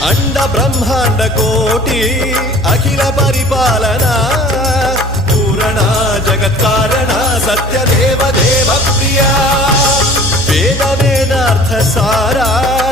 अंड ब्रह्मांड कोटि अखिल परिपालना पूरणा जगत्कारणा सत्य देव देव प्रिया वेद वेदार्थ सारा